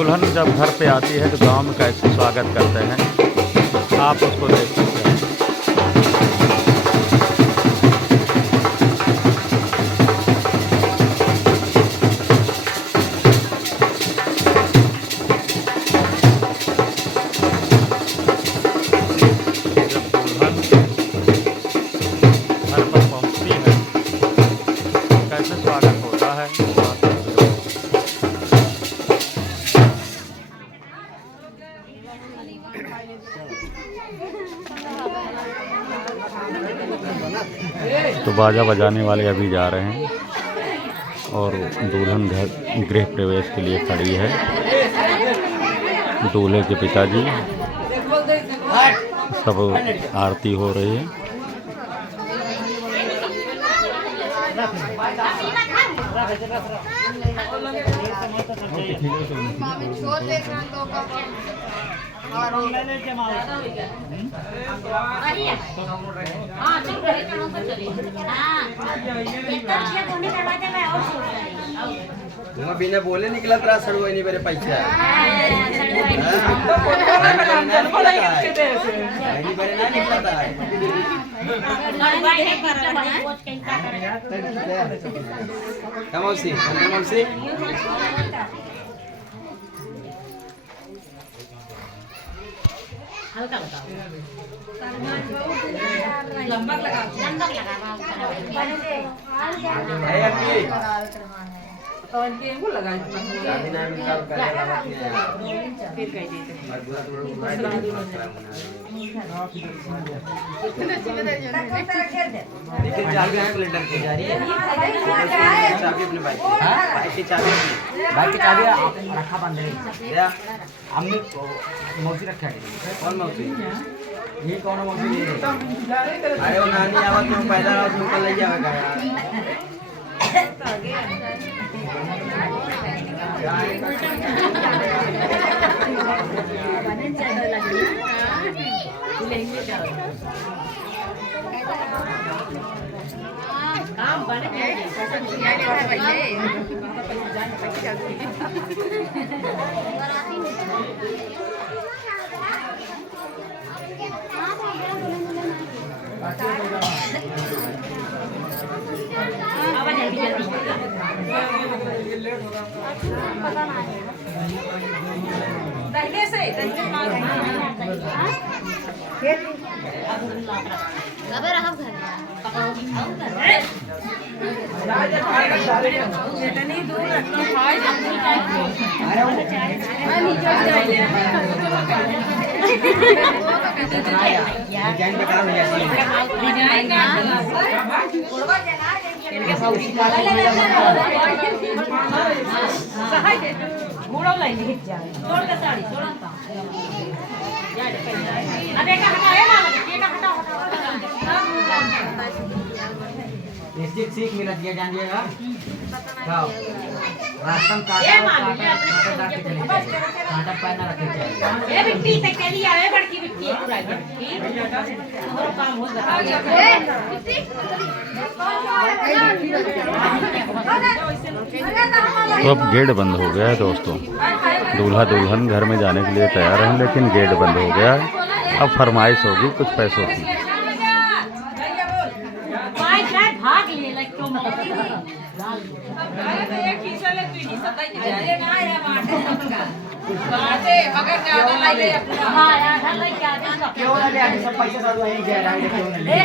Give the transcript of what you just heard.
दुल्हन जब घर पे आती है तो गांव में कैसे स्वागत करते हैं आप उसको देख सकते हैं। जब दुल्हन घर पर पहुंचती है कैसे स्वागत होता है। तो बाजा बजाने वाले अभी जा रहे हैं और दुल्हन घर गृह प्रवेश के लिए खड़ी है। दूल्हे के पिताजी सब आरती हो रही है। बिना बोले निकला तेरा सड़ुआ नहीं मेरे पैसे मौसी मौसी हल्का लगाओ लंबा लगाओ और के को लगा चाबी ना निकाल कर फिर कह देते लेकिन चाबी है ब्लेंडर की जा रही है। चाबी अपने बाइक की चाबी बाइक की चाबी रखा बंद है या हमने मौसी रखा है। कौन मौसी ये कौन मौसी ले रही अरे वो नानी आवत में पैदा हो तो कल ले जाएगा काम बन गए पहले से अबे रहब घर इतनी दूर रखना है डिजाइन पे काम हो जाती है डिजाइन घोड़ा लाइन खींच जा छोड़ के साड़ी छोड़ा था अबे का हटाए ना ये का हटाओ सीख मिला दिया जान दिया खाओ राशन ये मान लीजिए अपने काटा के चले काटा पैना रखे चाहिए ये बिट्टी से के लिए आए बड़की बिट्टी है पूरा बिट्टी और काम हो जाता तो अब गेट बंद हो गया है दोस्तों। दूल्हा दुल्हन घर में जाने के लिए तैयार हैं लेकिन गेट बंद हो गया है। अब फरमाइश होगी कुछ पैसों की। भाग ले लग क्यों मत मगर ज्यादा लगे अपना हां यार लग क्या क्यों ना ले सब पैसे सब वहीं जा रहा है क्यों ना ले